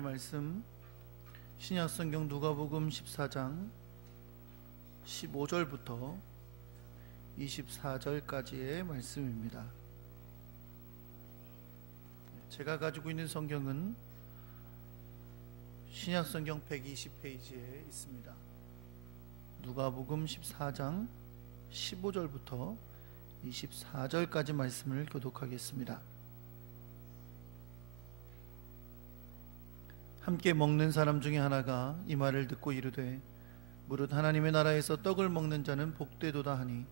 말씀 신약성경 누가복음 14장 15절부터 24절까지의 말씀입니다. 제가 가지고 있는 성경은 신약성경 120페이지에 있습니다. 누가복음 14장 15절부터 24절까지 말씀을 교독하겠습니다. 함께 먹는 사람 중에 하나가 이 말을 듣고 이르되 무릇 하나님의 나라에서 떡을 먹는 자는 복되도다 하니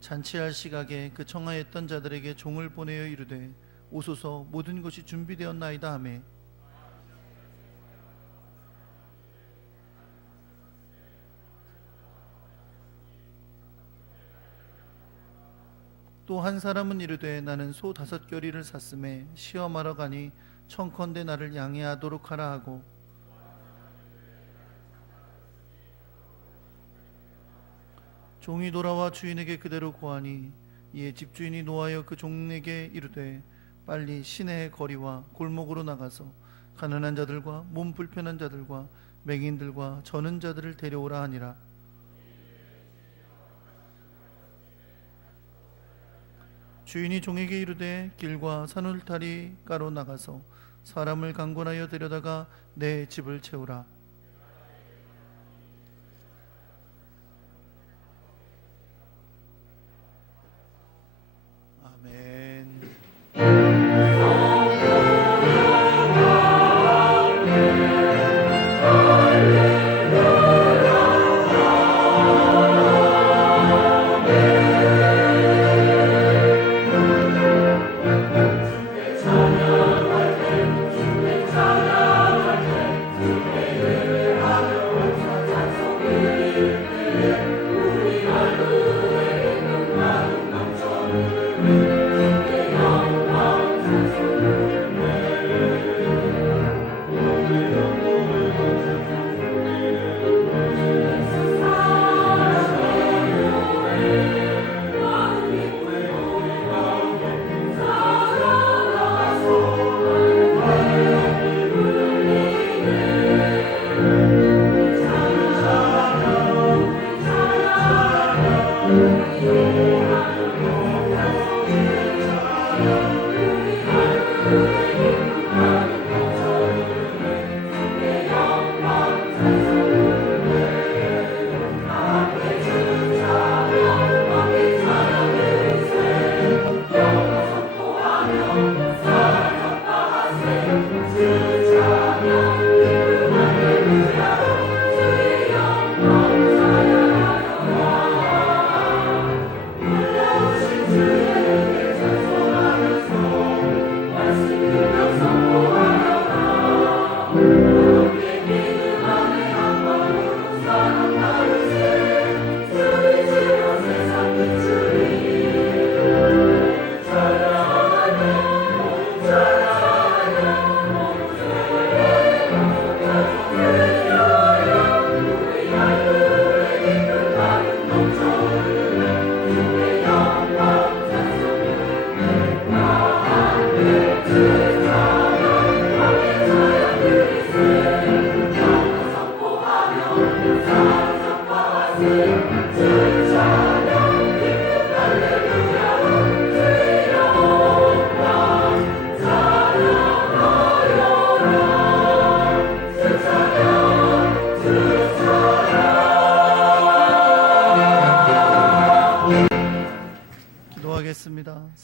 잔치할 시각에 그 청하였던 자들에게 종을 보내어 이르되 오소서 모든 것이 준비되었나이다 하매 또 한 사람은 이르되 나는 소 5겨리를 샀음에 시험하러 가니 청컨대 나를 양해하도록 하라 하고 종이 돌아와 주인에게 그대로 고하니 이에 집주인이 노하여 그 종에게 이르되 빨리 시내의 거리와 골목으로 나가서 가난한 자들과 몸 불편한 자들과 맹인들과 저는 자들을 데려오라 하니라. 주인이 종에게 이르되 길과 산울타리가로 나가서 사람을 강권하여 데려다가 내 집을 채우라. 아멘.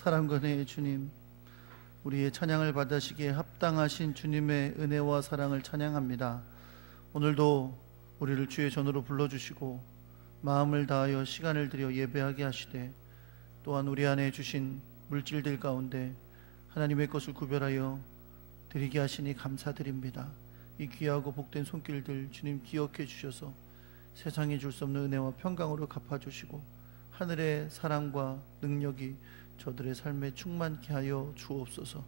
사랑과 은혜의 주님, 우리의 찬양을 받으시기에 합당하신 주님의 은혜와 사랑을 찬양합니다. 오늘도 우리를 주의 전으로 불러주시고 마음을 다하여 시간을 들여 예배하게 하시되 또한 우리 안에 주신 물질들 가운데 하나님의 것을 구별하여 드리게 하시니 감사드립니다. 이 귀하고 복된 손길들 주님 기억해 주셔서 세상에 줄 수 없는 은혜와 평강으로 갚아주시고 하늘의 사랑과 능력이 저들의 삶에 충만케 하여 주옵소서.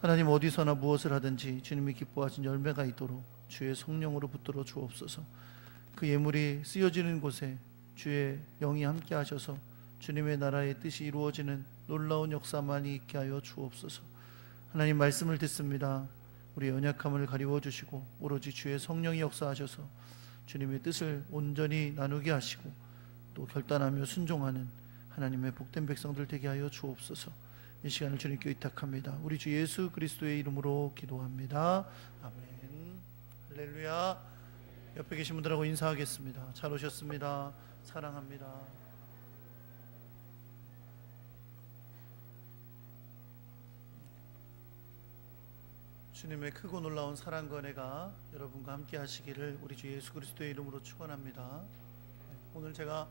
하나님, 어디서나 무엇을 하든지 주님이 기뻐하신 열매가 있도록 주의 성령으로 붙들어 주옵소서. 그 예물이 쓰여지는 곳에 주의 영이 함께 하셔서 주님의 나라의 뜻이 이루어지는 놀라운 역사만이 있게 하여 주옵소서. 하나님 말씀을 듣습니다. 우리의 연약함을 가리워 주시고 오로지 주의 성령이 역사하셔서 주님의 뜻을 온전히 나누게 하시고 또 결단하며 순종하는 하나님의 복된 백성들 되게 하여 주옵소서. 이 시간을 주님께 의탁합니다. 우리 주 예수 그리스도의 이름으로 기도합니다. 아멘. 할렐루야. 옆에 계신 분들하고 인사하겠습니다. 잘 오셨습니다. 사랑합니다. 주님의 크고 놀라운 사랑과 은혜가 여러분과 함께 하시기를 우리 주 예수 그리스도의 이름으로 축원합니다. 오늘 제가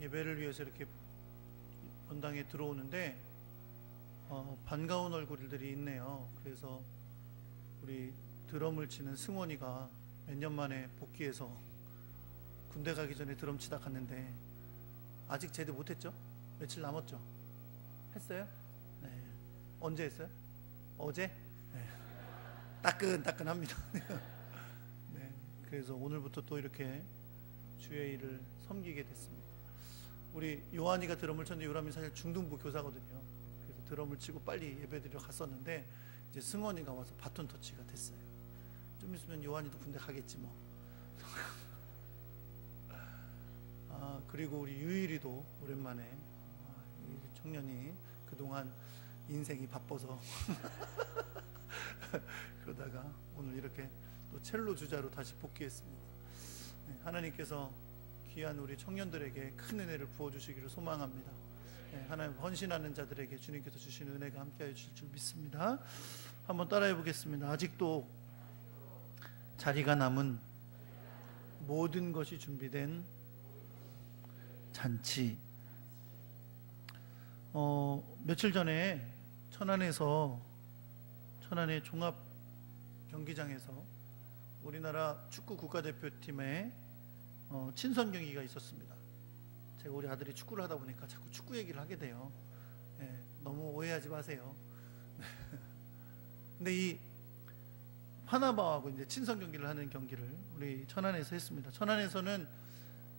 예배를 위해서 이렇게 본당에 들어오는데 반가운 얼굴들이 있네요. 그래서 우리 드럼을 치는 승원이가 몇 년 만에 복귀해서 군대 가기 전에 드럼 치다 갔는데 아직 제대 못했죠? 며칠 남았죠? 했어요? 네. 언제 했어요? 어제? 네. 따끈따끈합니다. 네. 그래서 오늘부터 또 이렇게 주의 일을 섬기게 됐습니다. 우리 요한이가 드럼을 쳤는데 요람이 사실 중등부 교사거든요. 그래서 드럼을 치고 빨리 예배드리러 갔었는데 이제 승원이가 와서 바톤 터치가 됐어요. 좀 있으면 요한이도 군대 가겠지 뭐. 그리고 우리 유일이도 오랜만에 이 청년이 그동안 인생이 바빠서 그러다가 오늘 이렇게 또 첼로 주자로 다시 복귀했습니다. 네, 하나님께서 귀한 우리 청년들에게 큰 은혜를 부어주시기를 소망합니다. 네, 하나님 헌신하는 자들에게 주님께서 주시는 은혜가 함께하여 주실 줄 믿습니다. 한번 따라해 보겠습니다. 아직도 자리가 남은 모든 것이 준비된 잔치. 며칠 전에 천안의 종합 경기장에서 우리나라 축구 국가대표팀의 친선 경기가 있었습니다. 제가 우리 아들이 축구를 하다 보니까 자꾸 축구 얘기를 하게 돼요. 네, 너무 오해하지 마세요. 근데 이 파나마하고 이제 친선 경기를 하는 경기를 우리 천안에서 했습니다. 천안에서는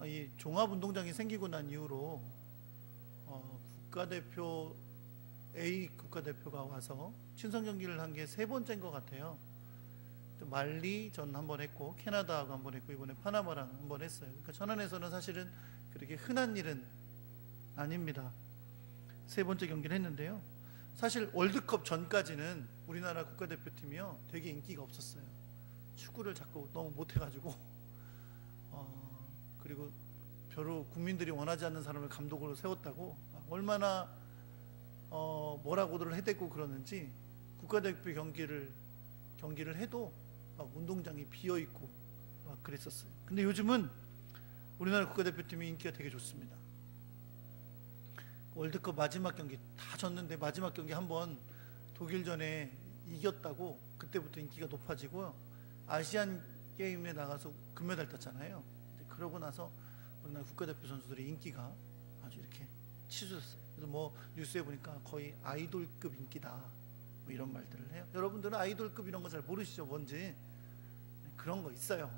이 종합운동장이 생기고 난 이후로 국가대표 A 국가대표가 와서 친선 경기를 한 게 3번째인 것 같아요. 말리 전 한 번 했고 캐나다하고 한 번 했고 이번에 파나마랑 한 번 했어요. 그러니까 천안에서는 사실은 그렇게 흔한 일은 아닙니다. 3번째 경기를 했는데요. 사실 월드컵 전까지는 우리나라 국가대표팀이요 되게 인기가 없었어요. 축구를 자꾸 너무 못해가지고 그리고 별로 국민들이 원하지 않는 사람을 감독으로 세웠다고 얼마나 뭐라고들 해대고 그러는지 국가대표 경기를 해도 막 운동장이 비어 있고 막 그랬었어요. 근데 요즘은 우리나라 국가대표팀이 인기가 되게 좋습니다. 월드컵 마지막 경기 다 졌는데 마지막 경기 한번 독일전에 이겼다고 그때부터 인기가 높아지고요. 아시안 게임에 나가서 금메달 땄잖아요. 그러고 나서 우리나라 국가대표 선수들의 인기가 아주 이렇게 치솟았어요. 그래서 뭐 뉴스에 보니까 거의 아이돌급 인기다 뭐 이런 말들을 해요. 여러분들은 아이돌급 이런 거 잘 모르시죠? 뭔지. 그런 거 있어요.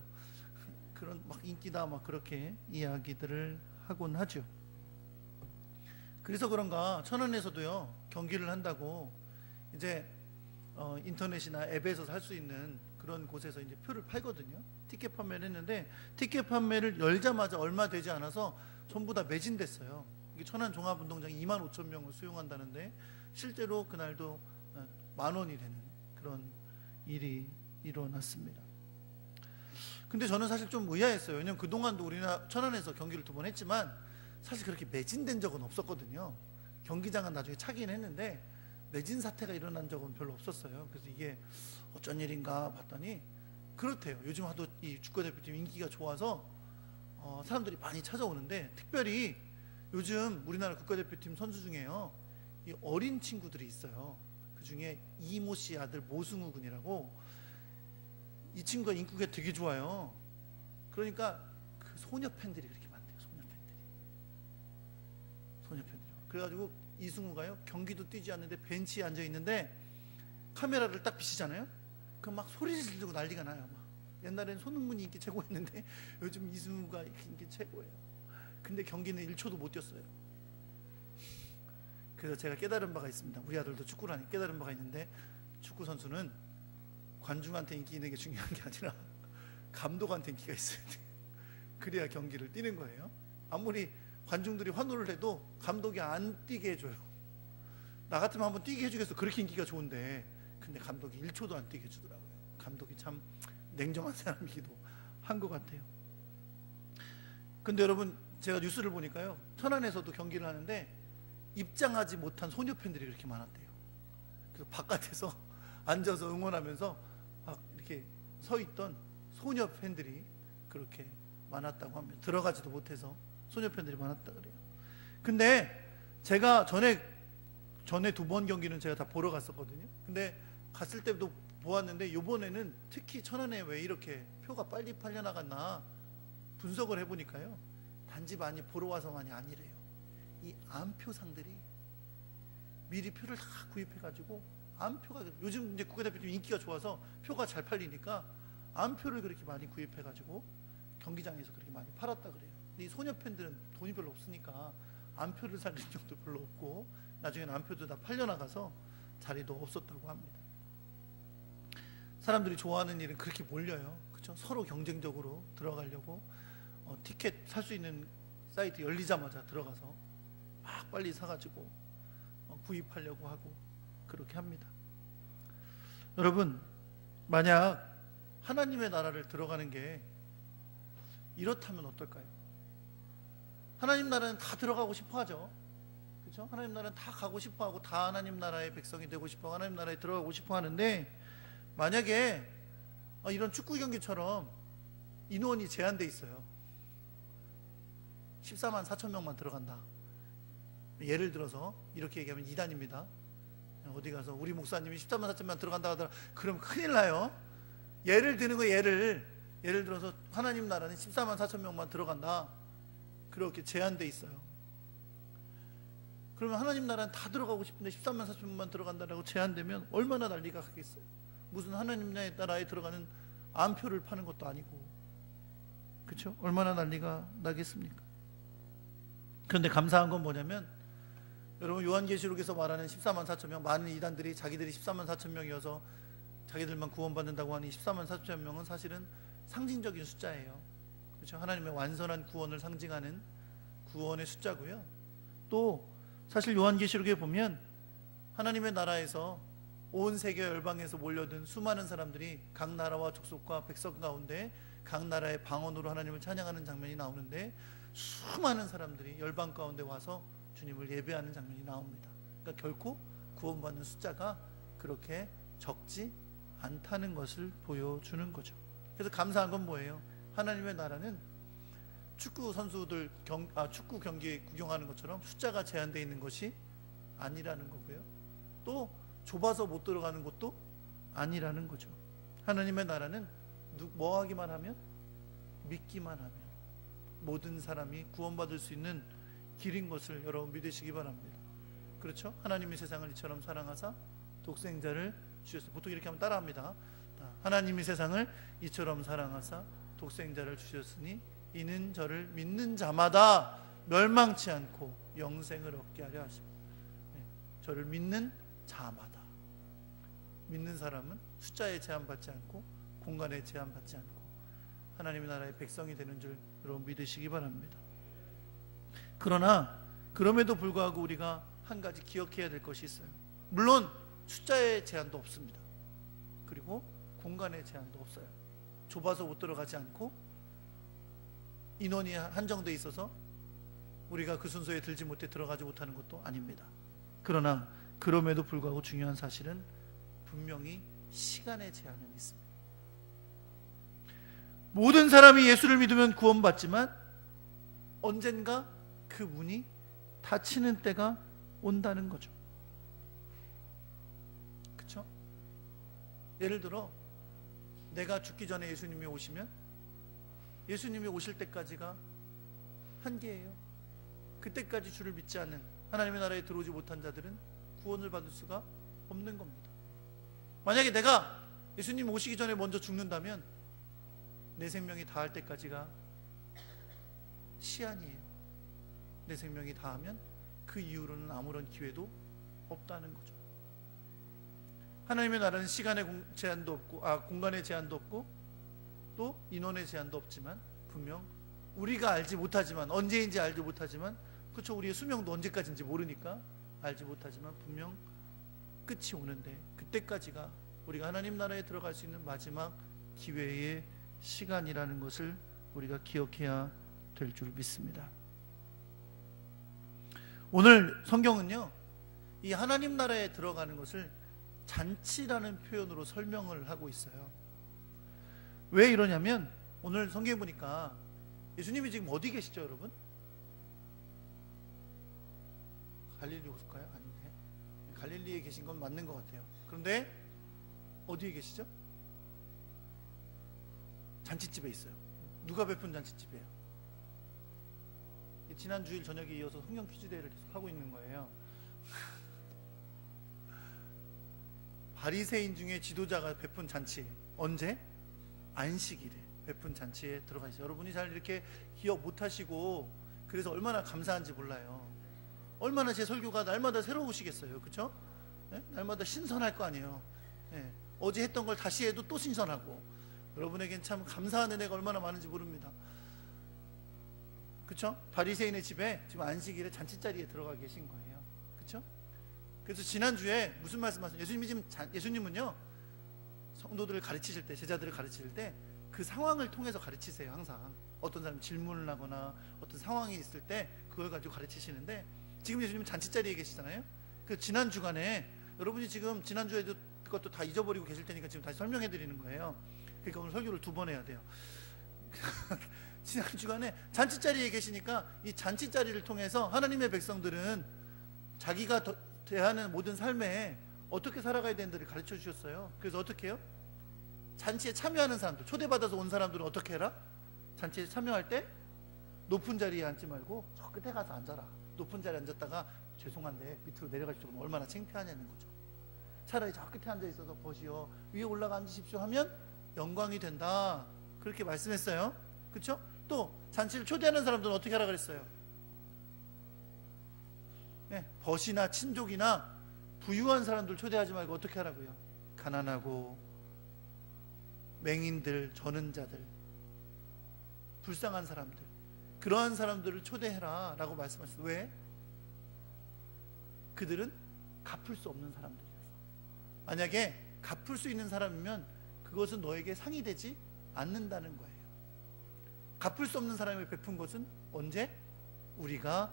그런 막 인기다 막 그렇게 이야기들을 하곤 하죠. 그래서 그런가 천안에서도요 경기를 한다고 이제 인터넷이나 앱에서 살 수 있는 그런 곳에서 이제 표를 팔거든요. 티켓 판매를 했는데 티켓 판매를 열자마자 얼마 되지 않아서 전부 다 매진됐어요. 이게 천안 종합운동장 25,000명을 수용한다는데 실제로 그날도 10,000원이 되는 그런 일이 일어났습니다. 근데 저는 사실 좀 의아했어요. 왜냐면 그동안도 우리나라 천안에서 경기를 2번 했지만 사실 그렇게 매진된 적은 없었거든요. 경기장은 나중에 차긴 했는데 매진 사태가 일어난 적은 별로 없었어요. 그래서 이게 어쩐 일인가 봤더니 그렇대요. 요즘 하도 이 축구대표팀 인기가 좋아서 사람들이 많이 찾아오는데 특별히 요즘 우리나라 국가대표팀 선수 중에요 이 어린 친구들이 있어요. 그 중에 이모 씨 아들 모승우 군이라고 이 친구가 인기가 되게 좋아요. 그러니까 그 소녀 팬들이 그렇게 많대요. 소녀 팬들이. 그래가지고 이승우가요 경기도 뛰지 않는데 벤치에 앉아 있는데 카메라를 딱 비치잖아요. 그럼 막 소리를 지르고 난리가 나요. 막 옛날엔 손흥민이 인기 최고였는데 요즘 이승우가 인기 최고예요. 근데 경기는 1초도 못 뛰었어요. 그래서 제가 깨달은 바가 있습니다. 우리 아들도 축구를 하니 깨달은 바가 있는데, 축구 선수는 관중한테 인기 있는 게 중요한 게 아니라 감독한테 인기가 있어야 돼. 그래야 경기를 뛰는 거예요. 아무리 관중들이 환호를 해도 감독이 안 뛰게 해줘요. 나 같으면 한번 뛰게 해주겠어. 그렇게 인기가 좋은데. 근데 감독이 1초도 안 뛰게 해주더라고요. 감독이 참 냉정한 사람이기도 한 것 같아요. 근데 여러분, 제가 뉴스를 보니까요, 천안에서도 경기를 하는데 입장하지 못한 소녀 팬들이 그렇게 많았대요. 그래서 바깥에서 앉아서 응원하면서 막 이렇게 서 있던 소녀 팬들이 그렇게 많았다고 합니다. 들어가지도 못해서 소녀 팬들이 많았다 그래요. 근데 제가 전에 2번 경기는 제가 다 보러 갔었거든요. 근데 갔을 때도 보았는데, 이번에는 특히 천안에 왜 이렇게 표가 빨리 팔려나갔나 분석을 해보니까요, 단지 많이 보러 와서만이 아니래요. 이 안표상들이 미리 표를 다 구입해가지고, 안표가 요즘 이제 국가대표팀 인기가 좋아서 표가 잘 팔리니까 안표를 그렇게 많이 구입해가지고 경기장에서 그렇게 많이 팔았다 그래요. 근데 이 소녀 팬들은 돈이 별로 없으니까 안표를 살 능력도 별로 없고, 나중에는 안표도 다 팔려나가서 자리도 없었다고 합니다. 사람들이 좋아하는 일은 그렇게 몰려요. 그렇죠? 서로 경쟁적으로 들어가려고 티켓 살 수 있는 사이트 열리자마자 들어가서 막 빨리 사가지고 구입하려고 하고 그렇게 합니다. 여러분, 만약 하나님의 나라를 들어가는 게 이렇다면 어떨까요? 하나님 나라는 다 들어가고 싶어 하죠. 그렇죠? 하나님 나라는 다 가고 싶어 하고, 다 하나님 나라의 백성이 되고 싶어, 하나님 나라에 들어가고 싶어 하는데, 만약에 이런 축구 경기처럼 인원이 제한돼 있어요. 14만 4천 명만 들어간다. 예를 들어서 이렇게 얘기하면 이단입니다. 어디 가서 우리 목사님이 14만 4천 명 들어간다 하더라, 그럼 큰일 나요. 예를 드는 거, 예를 들어서 하나님 나라는 14만 4천 명만 들어간다, 그렇게 제한돼 있어요. 그러면 하나님 나라는 다 들어가고 싶은데 13만 4천 명만 들어간다라고 제한되면 얼마나 난리가 나겠어요. 무슨 하나님 나라에 들어가는 안표를 파는 것도 아니고, 그렇죠? 얼마나 난리가 나겠습니까? 그런데 감사한 건 뭐냐면, 여러분, 요한계시록에서 말하는 14만 4천 명, 많은 이단들이 자기들이 14만 4천 명이어서 자기들만 구원받는다고 하니 14만 4천 명은 사실은 상징적인 숫자예요. 그렇죠? 하나님의 완전한 구원을 상징하는 구원의 숫자고요. 또 사실 요한계시록에 보면 하나님의 나라에서 온 세계 열방에서 몰려든 수많은 사람들이 각 나라와 족속과 백성 가운데 각 나라의 방언으로 하나님을 찬양하는 장면이 나오는데, 수많은 사람들이 열방 가운데 와서 주님을 예배하는 장면이 나옵니다. 그러니까 결코 구원받는 숫자가 그렇게 적지 않다는 것을 보여주는 거죠. 그래서 감사한 건 뭐예요? 하나님의 나라는 축구 선수들 축구 경기 구경하는 것처럼 숫자가 제한되어 있는 것이 아니라는 거고요. 또 좁아서 못 들어가는 것도 아니라는 거죠. 하나님의 나라는 뭐 하기만 하면, 믿기만 하면 모든 사람이 구원받을 수 있는 길인 것을 여러분 믿으시기 바랍니다. 그렇죠? 하나님이 세상을 이처럼 사랑하사 독생자를 주셨어요. 보통 이렇게 하면 따라합니다. 하나님이 세상을 이처럼 사랑하사 독생자를 주셨으니 이는 저를 믿는 자마다 멸망치 않고 영생을 얻게 하려 하십니다. 저를 믿는 자마다. 믿는 사람은 숫자에 제한받지 않고 공간에 제한받지 않고 하나님의 나라의 백성이 되는 줄 여러분 믿으시기 바랍니다. 그러나 그럼에도 불구하고 우리가 한 가지 기억해야 될 것이 있어요. 물론 숫자의 제한도 없습니다. 그리고 공간의 제한도 없어요. 좁아서 못 들어가지 않고 인원이 한정돼 있어서 우리가 그 순서에 들지 못해 들어가지 못하는 것도 아닙니다. 그러나 그럼에도 불구하고 중요한 사실은 분명히 시간의 제한은 있습니다. 모든 사람이 예수를 믿으면 구원받지만 언젠가 그 문이 닫히는 때가 온다는 거죠. 그렇죠? 예를 들어 내가 죽기 전에 예수님이 오시면, 예수님이 오실 때까지가 한계예요. 그때까지 주를 믿지 않는, 하나님의 나라에 들어오지 못한 자들은 구원을 받을 수가 없는 겁니다. 만약에 내가 예수님 오시기 전에 먼저 죽는다면 내 생명이 다할 때까지가 시한이에요. 내 생명이 다하면 그 이후로는 아무런 기회도 없다는 거죠. 하나님의 나라는 시간의 제한도 없고 공간의 제한도 없고 또 인원의 제한도 없지만 분명 우리가 알지 못하지만 언제인지 알지 못하지만 그렇죠. 우리의 수명도 언제까지인지 모르니까 알지 못하지만 분명 끝이 오는데 그때까지가 우리가 하나님 나라에 들어갈 수 있는 마지막 기회의 시간이라는 것을 우리가 기억해야 될 줄 믿습니다. 오늘 성경은요, 이 하나님 나라에 들어가는 것을 잔치라는 표현으로 설명을 하고 있어요. 왜 이러냐면 오늘 성경에 보니까 예수님이 지금 어디 계시죠, 여러분? 갈릴리 호숫가요? 아닌데 갈릴리에 계신 건 맞는 것 같아요. 그런데 어디에 계시죠? 잔치집에 있어요. 누가 베푼 잔치집이에요? 지난 주일 저녁에 이어서 성경 퀴즈 대회를 계속 하고 있는 거예요. 바리새인 중에 지도자가 베푼 잔치, 언제? 안식일에 베푼 잔치에 들어가 있어요. 여러분이 잘 이렇게 기억 못하시고 그래서 얼마나 감사한지 몰라요. 얼마나 제 설교가 날마다 새로우시겠어요, 그렇죠? 네? 날마다 신선할 거 아니에요. 네. 어제 했던 걸 다시 해도 또 신선하고 여러분에겐 참 감사한 은혜가 얼마나 많은지 모릅니다. 그렇죠? 바리새인의 집에 지금 안식일에 잔치자리에 들어가 계신 거예요. 그렇죠? 그래서 지난주에 무슨 말씀하셨어요? 예수님은요 성도들을 가르치실 때, 제자들을 가르칠 때 그 상황을 통해서 가르치세요. 항상 어떤 사람이 질문을 하거나 어떤 상황이 있을 때 그걸 가지고 가르치시는데 지금 예수님은 잔치자리에 계시잖아요. 그 지난 주간에 여러분이 지금 지난주에도 그것도 다 잊어버리고 계실 테니까 지금 다시 설명해 드리는 거예요. 그러니까 오늘 설교를 2번 해야 돼요. 지난 주간에 잔치자리에 계시니까 이 잔치자리를 통해서 하나님의 백성들은 자기가 대하는 모든 삶에 어떻게 살아가야 되는지를 가르쳐 주셨어요. 그래서 어떻게 해요? 잔치에 참여하는 사람들, 초대받아서 온 사람들은 어떻게 해라? 잔치에 참여할 때 높은 자리에 앉지 말고 저 끝에 가서 앉아라. 높은 자리에 앉았다가 죄송한데 밑으로 내려갈 줄 모르면 얼마나 창피하냐는 거죠. 차라리 저 끝에 앉아 있어서 보시오, 위에 올라가 앉으십시오 하면 영광이 된다, 그렇게 말씀했어요. 그렇죠? 또 잔치를 초대하는 사람들은 어떻게 하라 그랬어요? 네, 벗이나 친족이나 부유한 사람들 초대하지 말고 어떻게 하라고요? 가난하고 맹인들, 저는 자들, 불쌍한 사람들, 그러한 사람들을 초대해라 라고 말씀하셨어요. 왜? 그들은 갚을 수 없는 사람들이어서. 만약에 갚을 수 있는 사람이면 그것은 너에게 상이 되지 않는다는 거예요. 갚을 수 없는 사람이 베푼 것은 언제? 우리가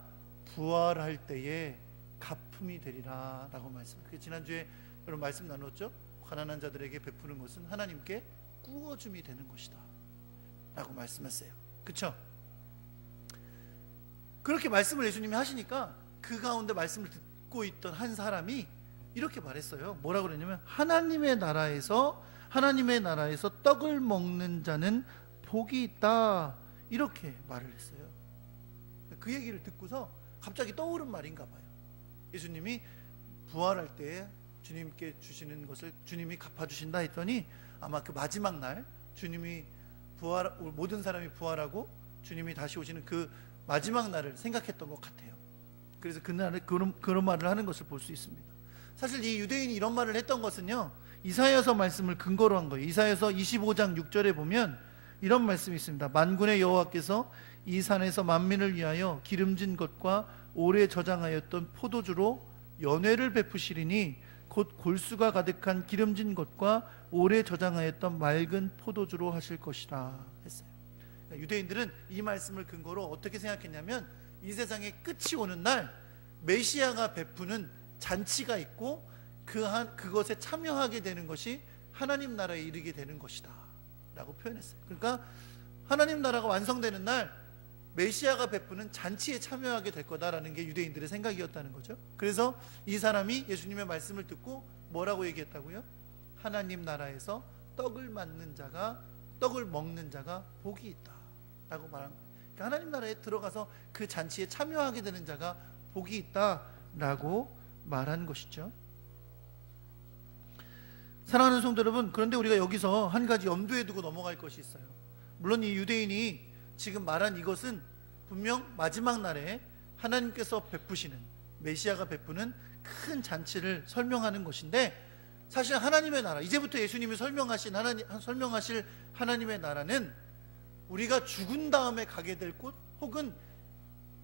부활할 때에 갚음이 되리라 라고 말씀해요. 지난주에 여러분 말씀 나눴죠? 가난한 자들에게 베푸는 것은 하나님께 구워줌이 되는 것이다 라고 말씀했어요. 그렇죠? 그렇게 말씀을 예수님이 하시니까 그 가운데 말씀을 듣고 있던 한 사람이 이렇게 말했어요. 뭐라고 그랬냐면 하나님의 나라에서 떡을 먹는 자는 복이 있다, 이렇게 말을 했어요. 그 얘기를 듣고서 갑자기 떠오른 말인가 봐요. 예수님이 부활할 때에 주님께 주시는 것을 주님이 갚아주신다 했더니 아마 그 마지막 날 주님이 모든 사람이 부활하고 주님이 다시 오시는 그 마지막 날을 생각했던 것 같아요. 그래서 그날에 그런 말을 하는 것을 볼 수 있습니다. 사실 이 유대인이 이런 말을 했던 것은요, 이사야서 말씀을 근거로 한 거예요. 이사야서 25장 6절에 보면 이런 말씀이 있습니다. 만군의 여호와께서 이 산에서 만민을 위하여 기름진 것과 오래 저장하였던 포도주로 연회를 베푸시리니 곧 골수가 가득한 기름진 것과 오래 저장하였던 맑은 포도주로 하실 것이라 했어요. 유대인들은 이 말씀을 근거로 어떻게 생각했냐면 이 세상의 끝이 오는 날 메시아가 베푸는 잔치가 있고 그것에 참여하게 되는 것이 하나님 나라에 이르게 되는 것이다 라고 표현했어요. 그러니까 하나님 나라가 완성되는 날 메시아가 베푸는 잔치에 참여하게 될 거다라는 게 유대인들의 생각이었다는 거죠. 그래서 이 사람이 예수님의 말씀을 듣고 뭐라고 얘기했다고요? 하나님 나라에서 떡을 먹는 자가 복이 있다 라고 말한 거예요. 그러니까 하나님 나라에 들어가서 그 잔치에 참여하게 되는 자가 복이 있다 라고 말한 것이죠. 사랑하는 성도 여러분, 그런데 우리가 여기서 한 가지 염두에 두고 넘어갈 것이 있어요. 물론 이 유대인이 지금 말한 이것은 분명 마지막 날에 하나님께서 베푸시는, 메시아가 베푸는 큰 잔치를 설명하는 것인데, 사실 하나님의 나라, 이제부터 예수님이 설명하실 하나님의 나라는 우리가 죽은 다음에 가게 될 곳, 혹은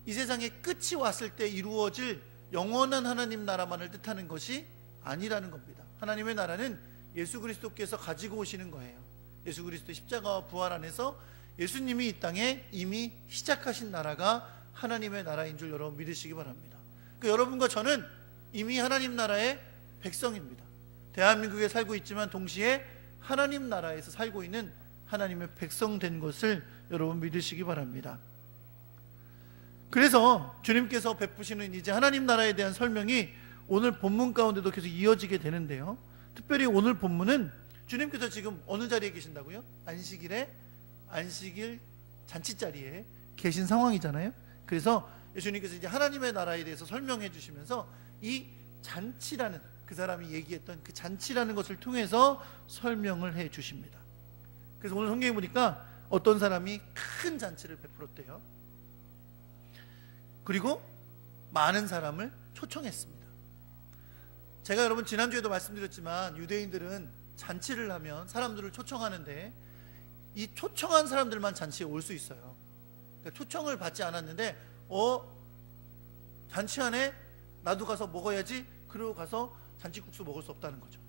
이 세상의 끝이 왔을 때 이루어질 영원한 하나님 나라만을 뜻하는 것이 아니라는 겁니다. 하나님의 나라는 예수 그리스도께서 가지고 오시는 거예요. 예수 그리스도의 십자가와 부활 안에서 예수님이 이 땅에 이미 시작하신 나라가 하나님의 나라인 줄 여러분 믿으시기 바랍니다. 그러니까 여러분과 저는 이미 하나님 나라의 백성입니다. 대한민국에 살고 있지만 동시에 하나님 나라에서 살고 있는 하나님의 백성 된 것을 여러분 믿으시기 바랍니다. 그래서 주님께서 베푸시는 이제 하나님 나라에 대한 설명이 오늘 본문 가운데도 계속 이어지게 되는데요, 특별히 오늘 본문은 주님께서 지금 어느 자리에 계신다고요? 안식일 잔치자리에 계신 상황이잖아요. 그래서 예수님께서 이제 하나님의 나라에 대해서 설명해 주시면서 이 잔치라는, 그 사람이 얘기했던 그 잔치라는 것을 통해서 설명을 해 주십니다. 그래서 오늘 성경에 보니까 어떤 사람이 큰 잔치를 베풀었대요. 그리고 많은 사람을 초청했습니다. 제가 여러분 지난주에도 말씀드렸지만 유대인들은 잔치를 하면 사람들을 초청하는데 이 초청한 사람들만 잔치에 올 수 있어요. 그러니까 초청을 받지 않았는데 잔치 안에 나도 가서 먹어야지, 그러고 가서 잔치국수 먹을 수 없다는 거죠.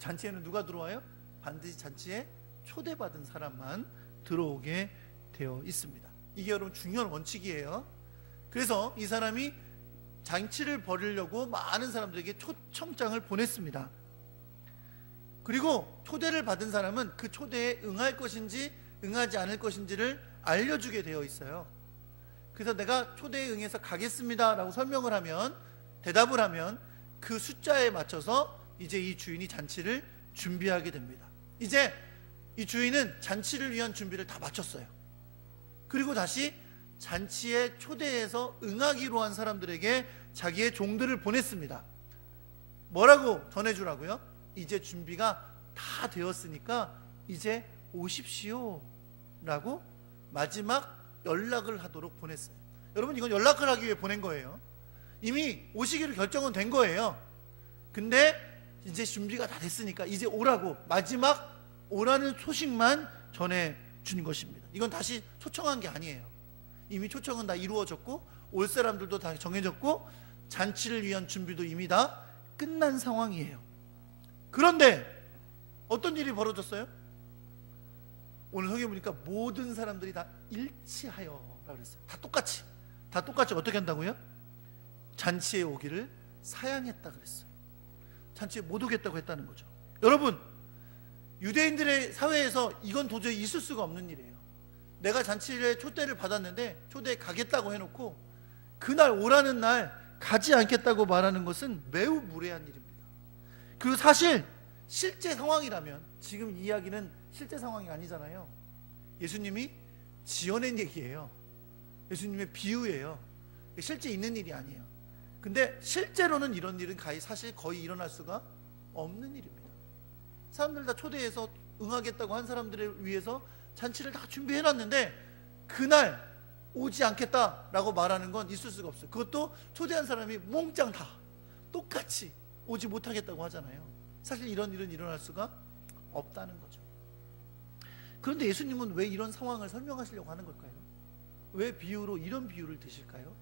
잔치에는 누가 들어와요? 반드시 잔치에 초대받은 사람만 들어오게 되어 있습니다. 이게 여러분 중요한 원칙이에요. 그래서 이 사람이 잔치를 벌이려고 많은 사람들에게 초청장을 보냈습니다. 그리고 초대를 받은 사람은 그 초대에 응할 것인지 응하지 않을 것인지를 알려주게 되어 있어요. 그래서 내가 초대에 응해서 가겠습니다 라고 설명을 하면, 대답을 하면 그 숫자에 맞춰서 이제 이 주인이 잔치를 준비하게 됩니다. 이제 이 주인은 잔치를 위한 준비를 다 마쳤어요. 그리고 다시 잔치에 초대해서 응하기로 한 사람들에게 자기의 종들을 보냈습니다. 뭐라고 전해주라고요? 이제 준비가 다 되었으니까 이제 오십시오 라고 마지막 연락을 하도록 보냈어요. 여러분, 이건 연락을 하기 위해 보낸 거예요. 이미 오시기로 결정은 된 거예요. 근데 이제 준비가 다 됐으니까 이제 오라고, 마지막 오라는 소식만 전해준 것입니다. 이건 다시 초청한 게 아니에요. 이미 초청은 다 이루어졌고 올 사람들도 다 정해졌고 잔치를 위한 준비도 이미 다 끝난 상황이에요. 그런데 어떤 일이 벌어졌어요? 오늘 성경에 보니까 모든 사람들이 다 일치하여 라고 그랬어요. 다 똑같이 어떻게 한다고요? 잔치에 오기를 사양했다 그랬어요. 잔치에 못 오겠다고 했다는 거죠. 여러분, 유대인들의 사회에서 이건 도저히 있을 수가 없는 일이에요. 내가 잔치에 초대를 받았는데 초대에 가겠다고 해놓고 그날 오라는 날 가지 않겠다고 말하는 것은 매우 무례한 일입니다. 그리고 사실 실제 상황이라면, 지금 이 이야기는 실제 상황이 아니잖아요. 예수님이 지어낸 얘기예요. 예수님의 비유예요. 실제 있는 일이 아니에요. 근데 실제로는 이런 일은 사실 거의 일어날 수가 없는 일입니다. 사람들 다 초대해서 응하겠다고 한 사람들을 위해서 잔치를 다 준비해놨는데 그날 오지 않겠다라고 말하는 건 있을 수가 없어요. 그것도 초대한 사람이 몽땅 다 똑같이 오지 못하겠다고 하잖아요. 사실 이런 일은 일어날 수가 없다는 거죠. 그런데 예수님은 왜 이런 상황을 설명하시려고 하는 걸까요? 왜 이런 비유를 드실까요?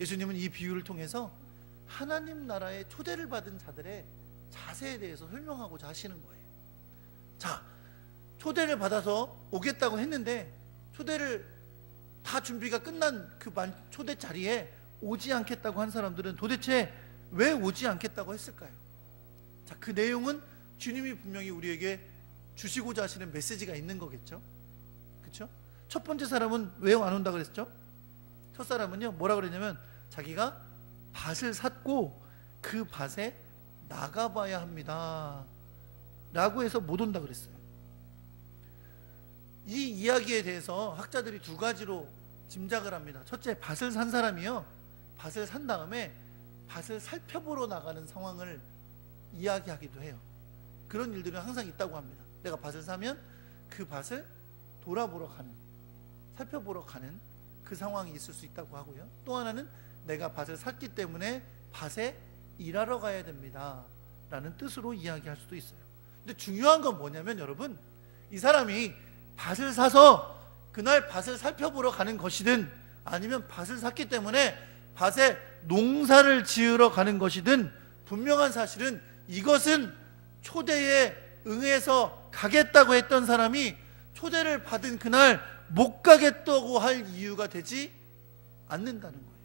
예수님은 이 비유를 통해서 하나님 나라의 초대를 받은 자들의 자세에 대해서 설명하고자 하시는 거예요. 자, 초대를 받아서 오겠다고 했는데 초대를 다 준비가 끝난 그 초대 자리에 오지 않겠다고 한 사람들은 도대체 왜 오지 않겠다고 했을까요? 자, 그 내용은 주님이 분명히 우리에게 주시고자 하시는 메시지가 있는 거겠죠. 그렇죠? 첫 번째 사람은 왜 안 온다 그랬죠? 첫 사람은요, 뭐라 그랬냐면 자기가 밭을 샀고 그 밭에 나가봐야 합니다 라고 해서 못 온다 그랬어요. 이 이야기에 대해서 학자들이 두 가지로 짐작을 합니다. 첫째, 밭을 산 사람이요, 밭을 산 다음에 밭을 살펴보러 나가는 상황을 이야기하기도 해요. 그런 일들은 항상 있다고 합니다. 내가 밭을 사면 그 밭을 돌아보러 가는, 살펴보러 가는 그 상황이 있을 수 있다고 하고요. 또 하나는 내가 밭을 샀기 때문에 밭에 일하러 가야 됩니다 라는 뜻으로 이야기할 수도 있어요. 근데 중요한 건 뭐냐면 여러분, 이 사람이 밭을 사서 그날 밭을 살펴보러 가는 것이든 아니면 밭을 샀기 때문에 밭에 농사를 지으러 가는 것이든 분명한 사실은 이것은 초대에 응해서 가겠다고 했던 사람이 초대를 받은 그날 못 가겠다고 할 이유가 되지 않는다는 거예요.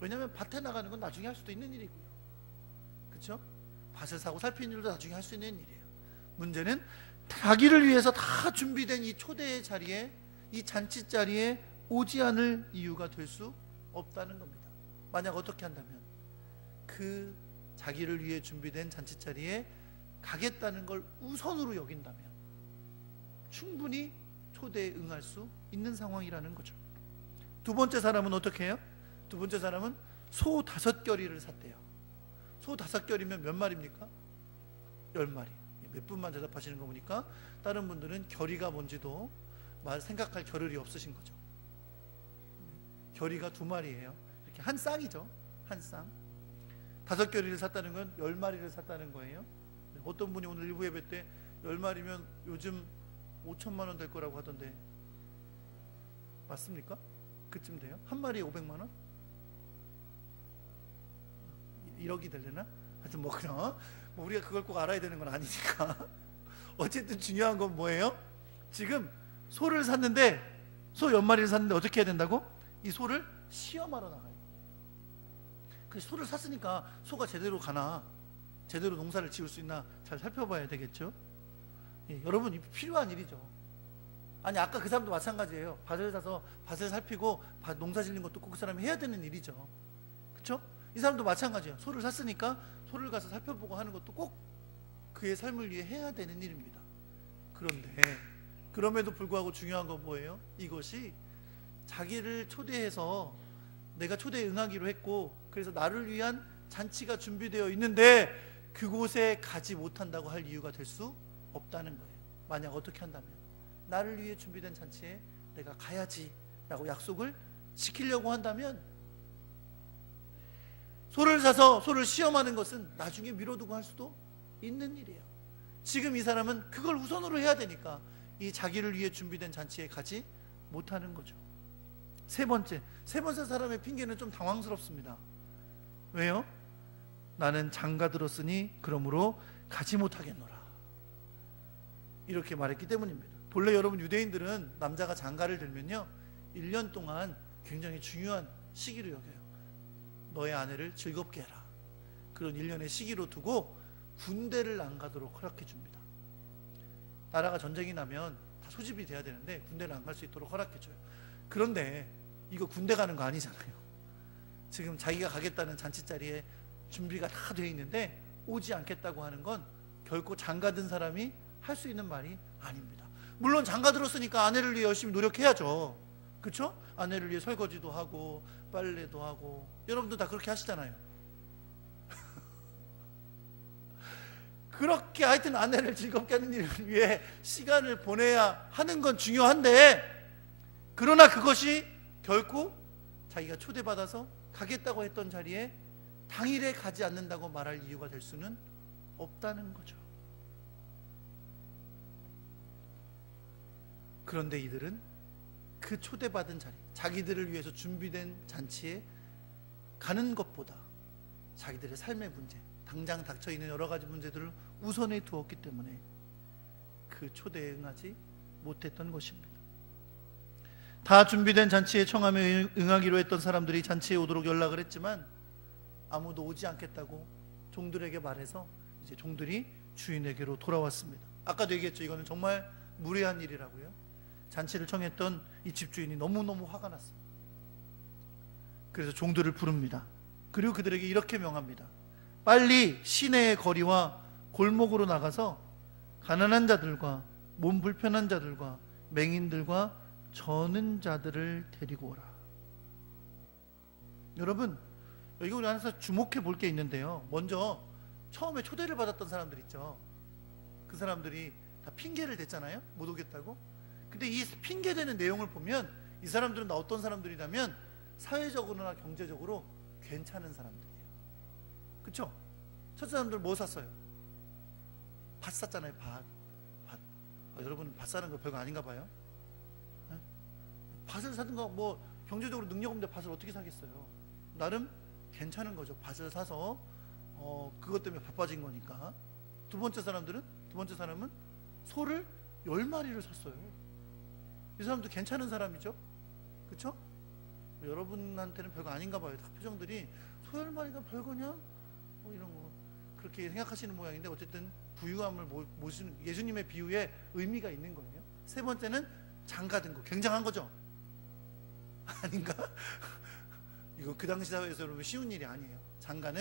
왜냐하면 밭에 나가는 건 나중에 할 수도 있는 일이고요. 그렇죠? 밭을 사고 살피는 일도 나중에 할 수 있는 일이에요. 문제는 자기를 위해서 다 준비된 이 초대의 자리에, 이 잔치 자리에 오지 않을 이유가 될 수 없다는 겁니다. 만약 어떻게 한다면 그 자기를 위해 준비된 잔치 자리에 가겠다는 걸 우선으로 여긴다면 충분히 초대에 응할 수 있는 상황이라는 거죠. 두 번째 사람은 어떻게 해요? 두 번째 사람은 소 5결이를 샀대요. 소 5결이면 몇 마리입니까? 10마리. 몇 분만 대답하시는 거 보니까 다른 분들은 결의가 뭔지도 생각할 겨를이 없으신 거죠. 결의가 2마리예요. 이렇게 한 쌍이죠. 한 쌍. 5결의를 샀다는 건 10마리를 샀다는 거예요. 어떤 분이 오늘 일부 예배 때 10마리면 요즘 5천만 원 될 거라고 하던데 맞습니까? 그쯤 돼요? 한 마리에 500만 원? 1억이 되려나? 하여튼 뭐 그냥 우리가 그걸 꼭 알아야 되는 건 아니니까 어쨌든 중요한 건 뭐예요? 지금 소를 샀는데, 소 10마리를 샀는데 어떻게 해야 된다고? 이 소를 시험하러 나가요. 그 소를 샀으니까 소가 제대로 가나, 제대로 농사를 지을 수 있나 잘 살펴봐야 되겠죠. 예, 여러분 필요한 일이죠. 아니 아까 그 사람도 마찬가지예요. 밭을 사서 밭을 살피고 농사 짓는 것도 꼭 그 사람이 해야 되는 일이죠. 그렇죠? 이 사람도 마찬가지예요. 소를 샀으니까 소를 가서 살펴보고 하는 것도 꼭 그의 삶을 위해 해야 되는 일입니다. 그런데 그럼에도 불구하고 중요한 건 뭐예요? 이것이 자기를 초대해서 내가 초대에 응하기로 했고 그래서 나를 위한 잔치가 준비되어 있는데 그곳에 가지 못한다고 할 이유가 될 수 없다는 거예요. 만약 어떻게 한다면 나를 위해 준비된 잔치에 내가 가야지 라고 약속을 지키려고 한다면 소를 사서 소를 시험하는 것은 나중에 미뤄두고 할 수도 있는 일이에요. 지금 이 사람은 그걸 우선으로 해야 되니까 이 자기를 위해 준비된 잔치에 가지 못하는 거죠. 세 번째 사람의 핑계는 좀 당황스럽습니다. 왜요? 나는 장가 들었으니 그러므로 가지 못하겠노라, 이렇게 말했기 때문입니다. 본래 여러분 유대인들은 남자가 장가를 들면요 1년 동안 굉장히 중요한 시기로 여겨요. 너의 아내를 즐겁게 해라, 그런 1년의 시기로 두고 군대를 안 가도록 허락해 줍니다. 나라가 전쟁이 나면 다 소집이 돼야 되는데 군대를 안 갈 수 있도록 허락해 줘요. 그런데 이거 군대 가는 거 아니잖아요. 지금 자기가 가겠다는 잔치 자리에 준비가 다 돼 있는데 오지 않겠다고 하는 건 결코 장가 든 사람이 할 수 있는 말이 아닙니다. 물론 장가 들었으니까 아내를 위해 열심히 노력해야죠. 그렇죠? 아내를 위해 설거지도 하고 빨래도 하고, 여러분도 다 그렇게 하시잖아요. 그렇게 하여튼 아내를 즐겁게 하는 일을 위해 시간을 보내야 하는 건 중요한데, 그러나 그것이 결코 자기가 초대받아서 가겠다고 했던 자리에 당일에 가지 않는다고 말할 이유가 될 수는 없다는 거죠. 그런데 이들은 그 초대받은 자리, 자기들을 위해서 준비된 잔치에 가는 것보다 자기들의 삶의 문제, 당장 닥쳐있는 여러 가지 문제들을 우선에 두었기 때문에 그 초대에 응하지 못했던 것입니다. 다 준비된 잔치에 청하며 응하기로 했던 사람들이 잔치에 오도록 연락을 했지만 아무도 오지 않겠다고 종들에게 말해서 이제 종들이 주인에게로 돌아왔습니다. 아까도 얘기했죠. 이거는 정말 무례한 일이라고요. 잔치를 청했던 이 집주인이 너무너무 화가 났습니다. 그래서 종들을 부릅니다. 그리고 그들에게 이렇게 명합니다. 빨리 시내의 거리와 골목으로 나가서 가난한 자들과 몸 불편한 자들과 맹인들과 저는 자들을 데리고 오라. 여러분, 여기 우리 안에서 주목해 볼 게 있는데요. 먼저 처음에 초대를 받았던 사람들 있죠. 그 사람들이 다 핑계를 댔잖아요. 못 오겠다고. 근데 이 핑계대는 내용을 보면 이 사람들은 어떤 사람들이냐면 사회적으로나 경제적으로 괜찮은 사람들이에요. 그렇죠? 첫 사람들 뭐 샀어요? 밭 샀잖아요. 밭. 여러분 밭 사는 거 별거 아닌가 봐요. 네? 밭을 사든가 뭐 경제적으로 능력 없는데 밭을 어떻게 사겠어요? 나름 괜찮은 거죠. 밭을 사서 그것 때문에 바빠진 거니까. 두 번째 사람은 소를 10마리를 샀어요. 이 사람도 괜찮은 사람이죠. 그렇죠? 여러분한테는 별거 아닌가 봐요. 다 표정들이 소 10마리가 별거냐? 뭐 이런 거 그렇게 생각하시는 모양인데, 어쨌든 부유함을 모시는 예수님의 비유에 의미가 있는 거예요. 세 번째는 장가 든 거. 굉장한 거죠? 아닌가? 이거 그 당시 사회에서 여러분 쉬운 일이 아니에요. 장가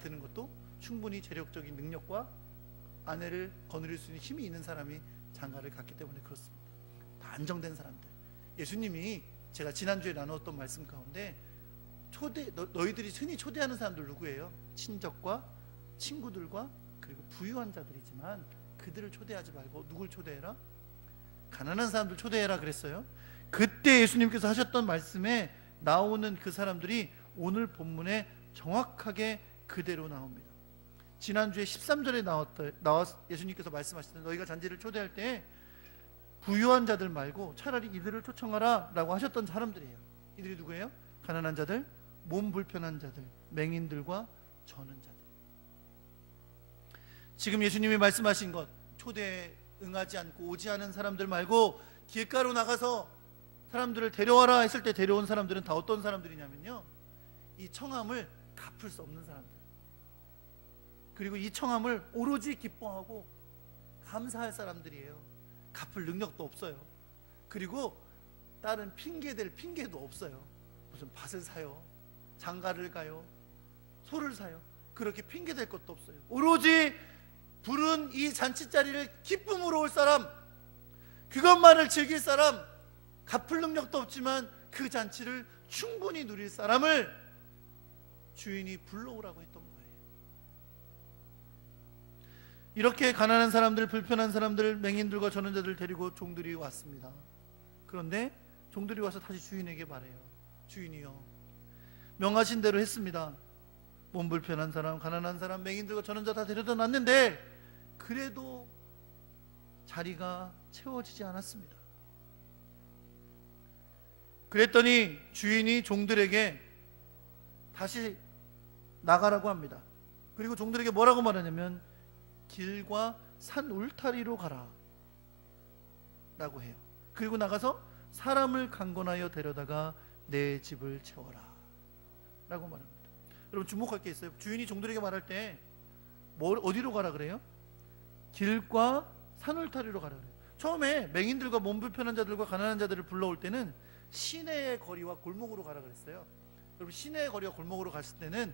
드는 것도 충분히 재력적인 능력과 아내를 거느릴 수 있는 힘이 있는 사람이 장가를 갔기 때문에 그렇습니다. 다 안정된 사람들. 예수님이 제가 지난주에 나누었던 말씀 가운데 너희들이 흔히 초대하는 사람들 누구예요? 친족과 친구들과 그리고 부유한 자들이지만 그들을 초대하지 말고 누굴 초대해라? 가난한 사람들 초대해라 그랬어요. 그때 예수님께서 하셨던 말씀에 나오는 그 사람들이 오늘 본문에 정확하게 그대로 나옵니다. 지난주에 13절에 예수님께서 말씀하실 때 너희가 잔치를 초대할 때 부유한 자들 말고 차라리 이들을 초청하라 라고 하셨던 사람들이에요. 이들이 누구예요? 가난한 자들, 몸 불편한 자들, 맹인들과 저는 자들. 지금 예수님이 말씀하신 것, 초대에 응하지 않고 오지 않은 사람들 말고 길가로 나가서 사람들을 데려와라 했을 때 데려온 사람들은 다 어떤 사람들이냐면요, 이 청함을 갚을 수 없는 사람들, 그리고 이 청함을 오로지 기뻐하고 감사할 사람들이에요. 갚을 능력도 없어요. 그리고 다른 핑계될 핑계도 없어요. 무슨 밭을 사요, 장가를 가요, 소를 사요, 그렇게 핑계댈 것도 없어요. 오로지 부른 이 잔치자리를 기쁨으로 올 사람, 그것만을 즐길 사람, 갚을 능력도 없지만 그 잔치를 충분히 누릴 사람을 주인이 불러오라고 했던 거예요. 이렇게 가난한 사람들, 불편한 사람들, 맹인들과 전원자들 데리고 종들이 왔습니다. 그런데 종들이 와서 다시 주인에게 말해요. 주인이요, 명하신 대로 했습니다. 몸 불편한 사람, 가난한 사람, 맹인들과 전원자 다 데려다 놨는데 그래도 자리가 채워지지 않았습니다. 그랬더니 주인이 종들에게 다시 나가라고 합니다. 그리고 종들에게 뭐라고 말하냐면 길과 산 울타리로 가라 라고 해요. 그리고 나가서 사람을 강권하여 데려다가 내 집을 채워라 라고 말합니다. 여러분 주목할 게 있어요. 주인이 종들에게 말할 때 어디로 가라 그래요? 길과 산 울타리로 가라 그래요. 처음에 맹인들과 몸 불편한 자들과 가난한 자들을 불러올 때는 시내의 거리와 골목으로 가라 그랬어요. 여러분 시내의 거리와 골목으로 갔을 때는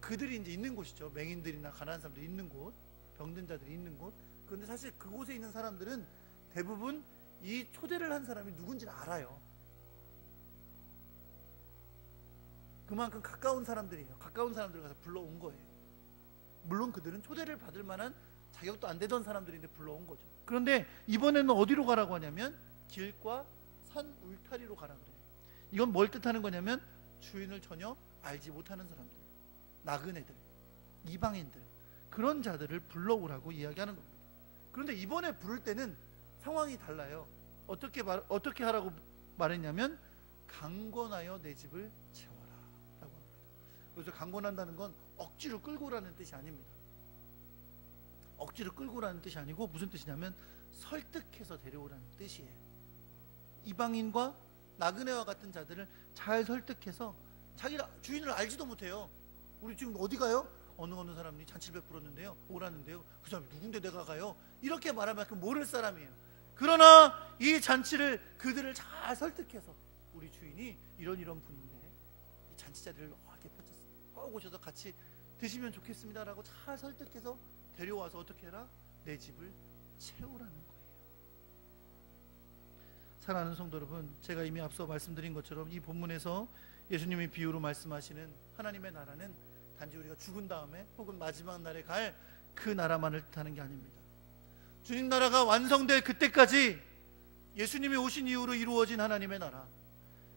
그들이 이제 있는 곳이죠. 맹인들이나 가난한 사람들이 있는 곳, 병든 자들이 있는 곳. 그런데 사실 그곳에 있는 사람들은 대부분 이 초대를 한 사람이 누군지는 알아요. 그만큼 가까운 사람들이에요. 가까운 사람들을 가서 불러온 거예요. 물론 그들은 초대를 받을 만한 자격도 안 되던 사람들인데 불러온 거죠. 그런데 이번에는 어디로 가라고 하냐면 길과 산 울타리로 가라 그래요. 이건 뭘 뜻하는 거냐면 주인을 전혀 알지 못하는 사람들, 나그네들, 이방인들, 그런 자들을 불러오라고 이야기하는 겁니다. 그런데 이번에 부를 때는 상황이 달라요. 어떻게 하라고 말했냐면 강권하여 내 집을 채워라 라고 합니다. 그래서 강권한다는 건 억지로 끌고 오라는 뜻이 아닙니다. 억지로 끌고 오라는 뜻이 아니고 무슨 뜻이냐면 설득해서 데려오라는 뜻이에요. 이방인과 나그네와 같은 자들을 잘 설득해서, 자기가 주인을 알지도 못해요. 우리 지금 어디 가요? 어느 사람이 잔치를 베풀었는데요, 오라는데요, 그 사람이 누군데 내가 가요? 이렇게 말하면 그 모를 사람이에요. 그러나 이 잔치를 그들을 잘 설득해서 우리 주인이 이런 분인데 이 잔치 자리를 이렇게 펼쳤어요. 꼭 오셔서 같이 드시면 좋겠습니다라고 잘 설득해서 데려와서 어떻게 해라? 내 집을 채우라는 거예요. 사랑하는 성도 여러분, 제가 이미 앞서 말씀드린 것처럼 이 본문에서 예수님이 비유로 말씀하시는 하나님의 나라는 단지 우리가 죽은 다음에 혹은 마지막 날에 갈 그 나라만을 뜻하는 게 아닙니다. 주님 나라가 완성될 그때까지 예수님이 오신 이후로 이루어진 하나님의 나라,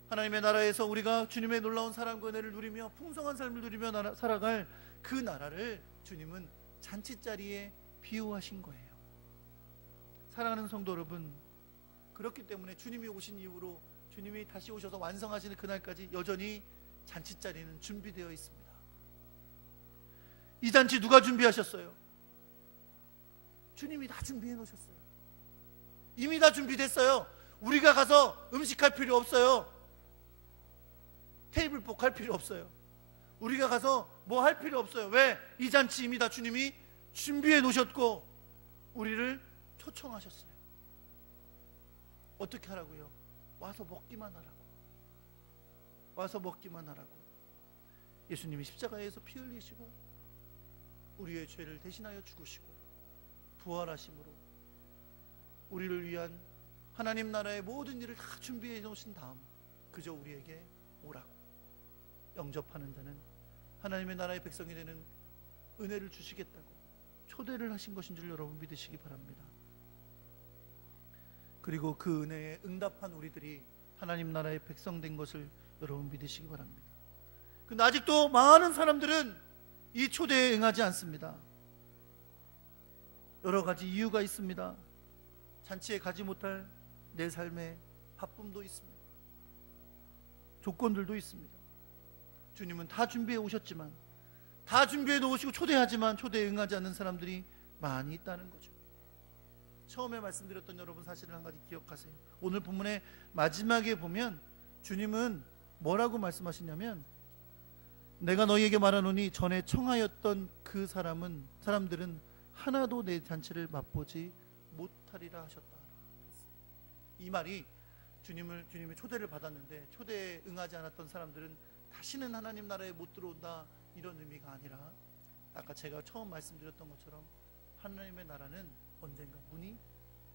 하나님의 나라에서 우리가 주님의 놀라운 사랑과 은혜를 누리며 풍성한 삶을 누리며 살아갈 그 나라를 주님은 잔치자리에 비유하신 거예요. 사랑하는 성도 여러분, 그렇기 때문에 주님이 오신 이후로 주님이 다시 오셔서 완성하시는 그날까지 여전히 잔치자리는 준비되어 있습니다. 이 잔치 누가 준비하셨어요? 주님이 다 준비해 놓으셨어요. 이미 다 준비됐어요. 우리가 가서 음식할 필요 없어요. 테이블복 할 필요 없어요. 우리가 가서 뭐 할 필요 없어요. 왜? 이 잔치 이미 다 주님이 준비해 놓으셨고 우리를 초청하셨어요. 어떻게 하라고요? 와서 먹기만 하라고. 와서 먹기만 하라고. 예수님이 십자가에서 피 흘리시고 우리의 죄를 대신하여 죽으시고 부활하심으로 우리를 위한 하나님 나라의 모든 일을 다 준비해 놓으신 다음 그저 우리에게 오라고, 영접하는 자는 하나님의 나라의 백성이 되는 은혜를 주시겠다고 초대를 하신 것인 줄 여러분 믿으시기 바랍니다. 그리고 그 은혜에 응답한 우리들이 하나님 나라의 백성 된 것을 여러분 믿으시기 바랍니다. 근데 아직도 많은 사람들은 이 초대에 응하지 않습니다. 여러 가지 이유가 있습니다. 잔치에 가지 못할 내 삶의 바쁨도 있습니다. 조건들도 있습니다. 주님은 다 준비해 오셨지만, 다 준비해 놓으시고 초대하지만 초대에 응하지 않는 사람들이 많이 있다는 거죠. 처음에 말씀드렸던 여러분 사실을 한 가지 기억하세요. 오늘 본문의 마지막에 보면 주님은 뭐라고 말씀하시냐면, 내가 너희에게 말하노니 전에 청하였던 그 사람들은 하나도 내 잔치를 맛보지 못하리라 하셨다. 이 말이 주님의 초대를 받았는데 초대에 응하지 않았던 사람들은 다시는 하나님 나라에 못 들어온다, 이런 의미가 아니라 아까 제가 처음 말씀드렸던 것처럼 하나님의 나라는 언젠가 문이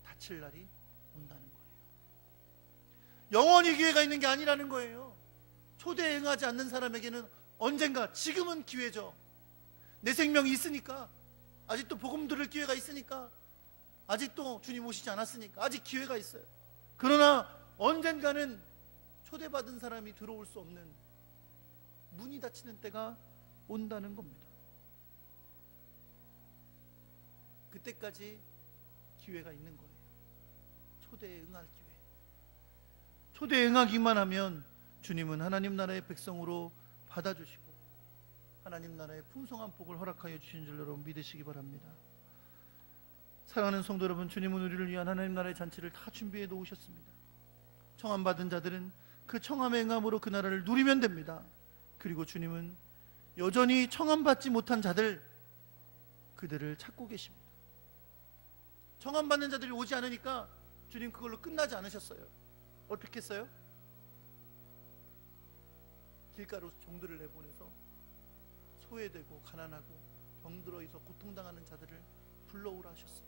닫힐 날이 온다는 거예요. 영원히 기회가 있는 게 아니라는 거예요. 초대에 응하지 않는 사람에게는 언젠가, 지금은 기회죠. 내 생명이 있으니까, 아직도 복음 들을 기회가 있으니까, 아직도 주님 오시지 않았으니까 아직 기회가 있어요. 그러나 언젠가는 초대받은 사람이 들어올 수 없는 문이 닫히는 때가 온다는 겁니다. 그때까지 기회가 있는 거예요. 초대에 응할 기회. 초대에 응하기만 하면 주님은 하나님 나라의 백성으로 받아주시고 하나님 나라의 풍성한 복을 허락하여 주신 줄 여러분 믿으시기 바랍니다. 사랑하는 성도 여러분, 주님은 우리를 위한 하나님 나라의 잔치를 다 준비해 놓으셨습니다. 청함받은 자들은 그 청함의 응함으로 그 나라를 누리면 됩니다. 그리고 주님은 여전히 청함받지 못한 자들, 그들을 찾고 계십니다. 청함받는 자들이 오지 않으니까 주님 그걸로 끝나지 않으셨어요. 어떻게 했어요? 길가로 종들을 내보내서 소외되고 가난하고 병들어 있어 고통당하는 자들을 불러오라 하셨어요.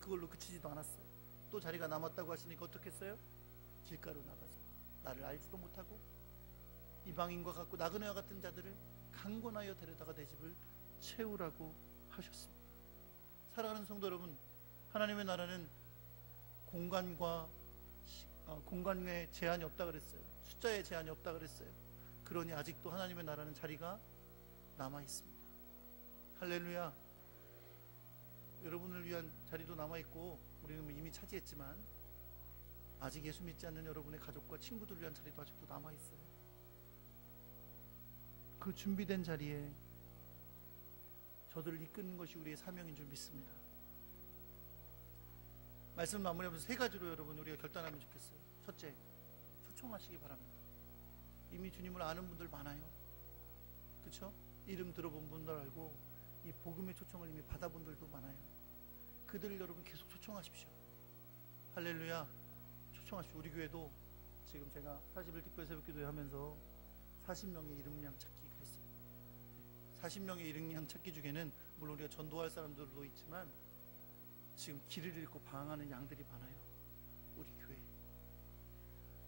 그걸로 그치지도 않았어요. 또 자리가 남았다고 하시니까 어떻게 했어요? 길가로 나가서 나를 알지도 못하고 이방인과 같고 나그네와 같은 자들을 강권하여 데려다가 내 집을 채우라고 하셨습니다. 사랑하는 성도 여러분, 하나님의 나라는 공간에 제한이 없다 그랬어요. 숫자에 제한이 없다 그랬어요. 그러니 아직도 하나님의 나라는 자리가 남아 있습니다. 할렐루야. 여러분을 위한 자리도 남아 있고 우리는 이미 차지했지만 아직 예수 믿지 않는 여러분의 가족과 친구들을 위한 자리도 아직도 남아 있어요. 그 준비된 자리에 저들을 이끄는 것이 우리의 사명인 줄 믿습니다. 말씀 마무리하면서 세 가지로 여러분 우리가 결단하면 좋겠어요. 첫째, 초청하시기 바랍니다. 이미 주님을 아는 분들 많아요. 그렇죠? 이름 들어본 분들 알고 이 복음의 초청을 이미 받아본 분들도 많아요. 그들을 여러분 계속 초청하십시오. 할렐루야. 초청하십시오. 우리 교회도 지금 제가 40일 특별 새벽기도회 하면서 40명의 이름량 찾기 그랬어요. 40명의 이름량 찾기 중에는 물론 우리가 전도할 사람들도 있지만 지금 길을 잃고 방황하는 양들이 많아요. 우리 교회.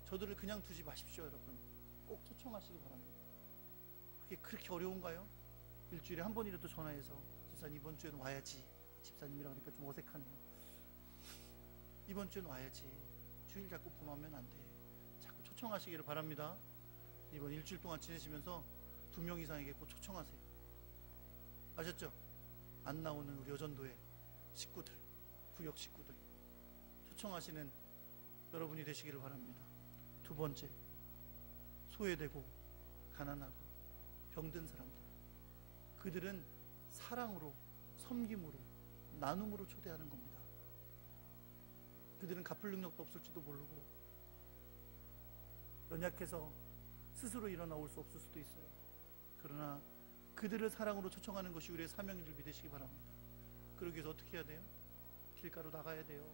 저들을 그냥 두지 마십시오. 여러분 꼭 초청하시기 바랍니다. 그게 그렇게 어려운가요? 일주일에 한 번이라도 전화해서 집사님 이번 주에는 와야지. 집사님이라 그러니까 좀 어색하네요. 이번 주에는 와야지. 주일 자꾸 범하면 안 돼. 자꾸 초청하시기를 바랍니다. 이번 일주일 동안 지내시면서 2명 이상에게 꼭 초청하세요. 아셨죠? 안 나오는 우리 여전도의 식구들, 구역 식구들 초청하시는 여러분이 되시기를 바랍니다. 두 번째, 소외되고 가난하고 병든 사람들, 그들은 사랑으로, 섬김으로, 나눔으로 초대하는 겁니다. 그들은 갚을 능력도 없을지도 모르고 연약해서 스스로 일어나올 수 없을 수도 있어요. 그러나 그들을 사랑으로 초청하는 것이 우리의 사명인 줄 믿으시기 바랍니다. 그러기 위해서 어떻게 해야 돼요? 길가로 나가야 돼요.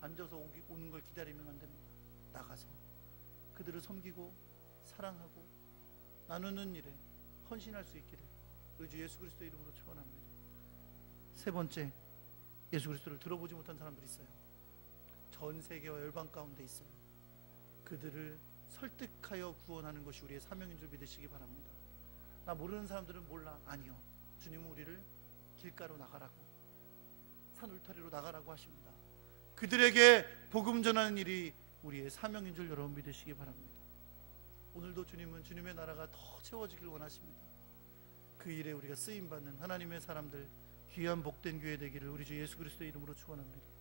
앉아서 오는 걸 기다리면 안 됩니다. 나가서 그들을 섬기고 사랑하고 나누는 일에 헌신할 수 있기를 우리 주 예수 그리스도 이름으로 축원합니다. 세 번째, 예수 그리스도를 들어보지 못한 사람들이 있어요. 전 세계와 열방 가운데 있어요. 그들을 설득하여 구원하는 것이 우리의 사명인 줄 믿으시기 바랍니다. 나 모르는 사람들은 몰라. 아니요, 주님은 우리를 길가로 나가라고, 산 울타리로 나가라고 하십니다. 그들에게 복음 전하는 일이 우리의 사명인 줄 여러분 믿으시기 바랍니다. 오늘도 주님은 주님의 나라가 더 채워지길 원하십니다. 그 일에 우리가 쓰임받는 하나님의 사람들, 귀한 복된 교회 되기를 우리 주 예수 그리스도의 이름으로 축원합니다.